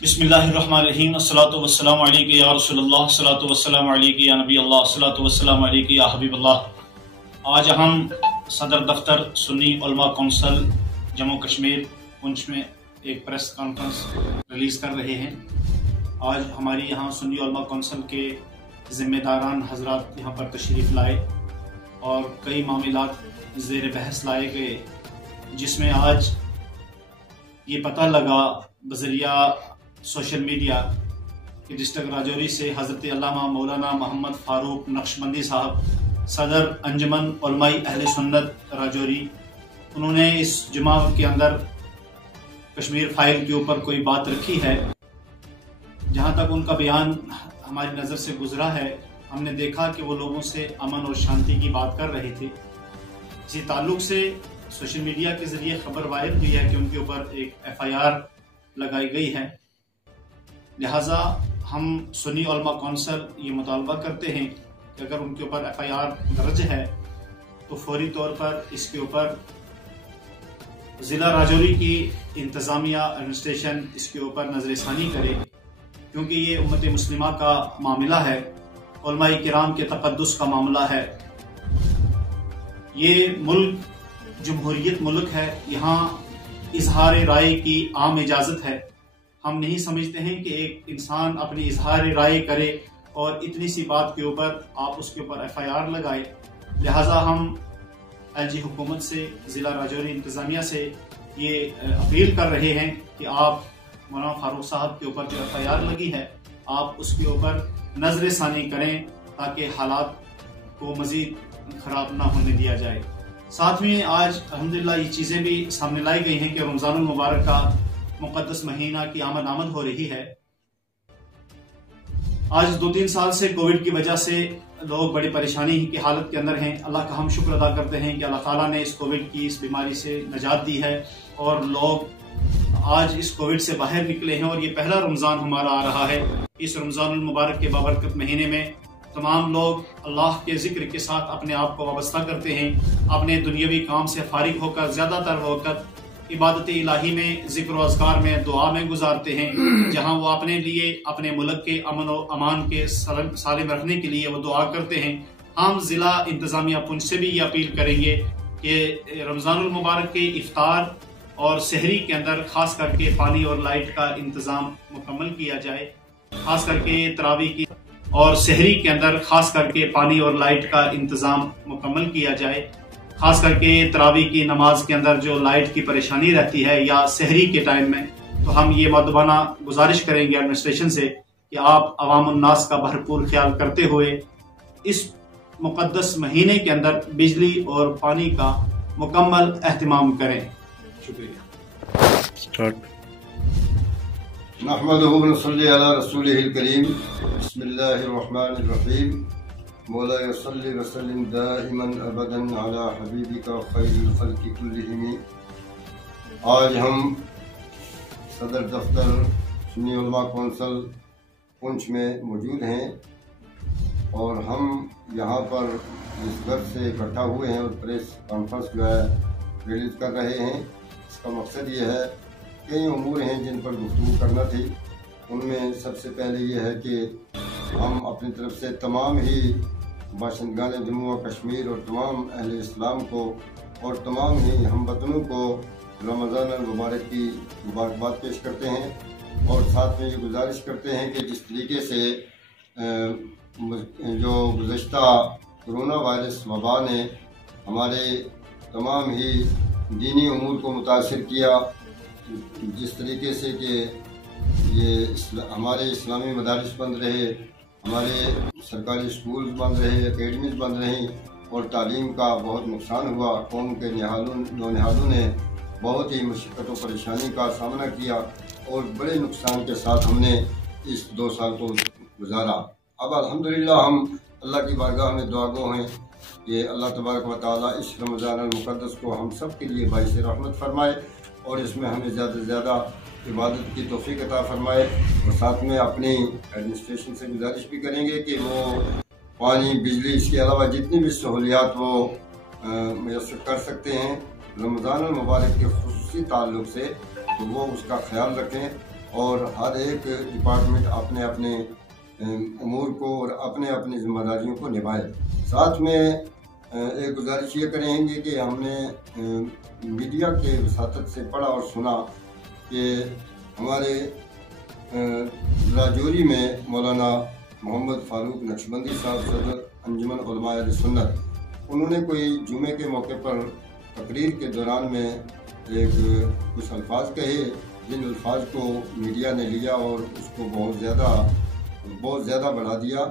बिस्मिल्लाहिर्रहमानिर्रहीम अस्सलातु वस्सलामु अलैका या रसूलल्लाह अस्सलातु वस्सलामु अलैका या नबी अल्लाह अस्सलातु वस्सलामु अलैका या हबीब अल्लाह। आज हम सदर दफ्तर सुन्नी उलमा कौंसिल जम्मू कश्मीर पुंछ में एक प्रेस कॉन्फ्रेंस रिलीज़ कर रहे हैं। आज हमारी यहाँ सुन्नी उलमा कौंसिल के ज़िम्मेदारान हजरात यहाँ पर तशरीफ़ लाए और कई मामलात ज़ेर बहस लाए गए, जिसमें आज ये पता लगा बज़रिया सोशल मीडिया कि डिस्ट्रिक्ट राजौरी से हज़रत अल्लामा मौलाना मोहम्मद फ़ारूक नक्शबंदी साहब सदर अंजुमन उलमाई अहले सुन्नत राजौरी, उन्होंने इस जुमा के अंदर कश्मीर फाइल के ऊपर कोई बात रखी है। जहाँ तक उनका बयान हमारी नज़र से गुजरा है, हमने देखा कि वो लोगों से अमन और शांति की बात कर रहे थे। इसी ताल्लुक से सोशल मीडिया के ज़रिए खबर वायरल हुई है कि उनके ऊपर एक FIR लगाई गई है। लिहाजा हम सुन्नी उलमा कौंसिल ये मुतालबा करते हैं कि अगर उनके ऊपर FIR दर्ज है तो फौरी तौर पर इसके ऊपर ज़िला राजौरी की इंतज़ामिया एडमिनिस्ट्रेशन इसके ऊपर नज़रसानी करे, क्योंकि ये उम्मत मुस्लिमा का मामला है, उलमाए किराम के तक़द्दुस का मामला है। ये मुल्क जमहूरियत मुल्क है, यहाँ इजहार राय की आम इजाज़त है। हम नहीं समझते हैं कि एक इंसान अपनी इजहार राय करे और इतनी सी बात के ऊपर आप उसके ऊपर FIR लगाए। लिहाजा हम LG हुकूमत से, ज़िला राजौरी इंतज़ामिया से ये अपील कर रहे हैं कि आप मौलाना फ़ारूक साहब के ऊपर जो FIR लगी है, आप उसके ऊपर नज़रसानी करें ताकि हालात को मज़ीद ख़राब ना होने दिया जाए। साथ में आज अल्हम्दुलिल्लाह ये चीज़ें भी सामने लाई गई हैं कि रमज़ानुल मुबारक का मुक़द्दस महीना की आमद हो रही है। आज 2-3 साल से कोविड की वजह से लोग बड़ी परेशानी की हालत के अंदर हैं। अल्लाह का हम शुक्र अदा करते हैं कि अल्लाह ताला ने इस कोविड की इस बीमारी से निजात दी है और लोग आज इस कोविड से बाहर निकले हैं और ये पहला रमज़ान हमारा आ रहा है। इस रमज़ानुल मुबारक के बाबरकत महीने में तमाम लोग अल्लाह के ज़िक्र के साथ अपने आप को वाबस्ता करते हैं, अपने दुनियावी काम से फारिग होकर ज़्यादातर वक़्त इबादत इलाही में, ज़िक्र व अज़कार में, दुआ में गुजारते हैं, जहाँ वो अपने लिए, अपने मुल्क के अमन और अमान के सालिम रखने के लिए वो दुआ करते हैं। हम ज़िला इंतज़ामिया पुंछ से भी ये अपील करेंगे कि रमज़ानुल मुबारक के इफ्तार और सहरी के अंदर खास करके पानी और लाइट का इंतज़ाम मुकम्मल किया जाए। खास करके तरावी की और सहरी के अंदर खास करके पानी और लाइट का इंतज़ाम मुकम्मल किया जाए। खास करके तरावी की नमाज के अंदर जो लाइट की परेशानी रहती है या सहरी के टाइम में, तो हम ये मदबाना गुजारिश करेंगे एडमिनिस्ट्रेशन से कि आप अवामुन्नास का भरपूर ख्याल करते हुए इस मुक़द्दस महीने के अंदर बिजली और पानी का मुकम्मल एहतिमाम करें। शुक्रिया। नहमदुहु व नसल्ली अला रसूलिहिल करीम। बिस्मिल्लाहिर्रहमानिर्रहीम। मौला सल्लि व सल्लिम दाइमन अबदन अला हबीबिका खैरिल खल्क़ि कुल्लिहिम। आज हम सदर दफ्तर सुन्नी उलमा कौंसिल पुंछ में मौजूद हैं और हम यहाँ पर इस घर से इकट्ठा हुए हैं और प्रेस कॉन्फ्रेंस जो है रिलीज़ कर रहे हैं। इसका मकसद ये है, कई उमूर हैं जिन पर गुफ्तगू करना थी। उनमें सबसे पहले ये है कि हम अपनी तरफ से तमाम ही बाशिंदगान जम्मू व कश्मीर और तमाम अहले इस्लाम को और तमाम ही हमवतनों को रमज़ान मुबारक की मुबारकबाद पेश करते हैं और साथ में ये गुजारिश करते हैं कि जिस तरीके से जो गुज़श्ता कोरोना वायरस वबा ने हमारे तमाम ही दीनी उमूर को मुतासिर किया, जिस तरीके से कि ये हमारे इस्लामी मदारिस बंद रहे, हमारे सरकारी स्कूल बंद रहे, एकेडमीज बंद रहीं और तालीम का बहुत नुकसान हुआ। कौम के नौनिहालों ने बहुत ही मुश्किलों परेशानी का सामना किया और बड़े नुकसान के साथ हमने इस 2 साल को गुजारा। अब अल्हम्दुलिल्लाह हम अल्लाह की बारगाह में दुआगो हैं कि अल्लाह तबारक व तआला इस रमज़ान मुक़द्दस को हम सब के लिए बाइस रहमत फरमाए और इसमें हमें ज़्यादा से ज़्यादा इबादत की तौफीक अता फरमाए। और साथ में अपनी एडमिनिस्ट्रेशन से गुजारिश भी करेंगे कि वो पानी, बिजली, इसके अलावा जितनी भी सहूलियात वो मुयस्सर कर सकते हैं रमज़ान मुबारक के खुसूसी ताल्लुक़ से, तो वो उसका ख्याल रखें اور ہر ایک ڈپارٹمنٹ اپنے اپنے امور کو اور اپنے اپنی ذمہ داریوں کو نبھائے۔ ساتھ میں ایک گزارش یہ کریں گے کہ ہم نے میڈیا کے وساطت سے پڑھا اور سنا کہ ہمارے راجوری میں مولانا محمد فاروق نقشبندی صاحب صدر انجمن علماء اہل سنت، انہوں نے کوئی جمعے کے موقع پر تقریر کے دوران میں کچھ الفاظ کہے، جن الفاظ کو میڈیا نے لیا اور اس کو بہت زیادہ بڑھا دیا۔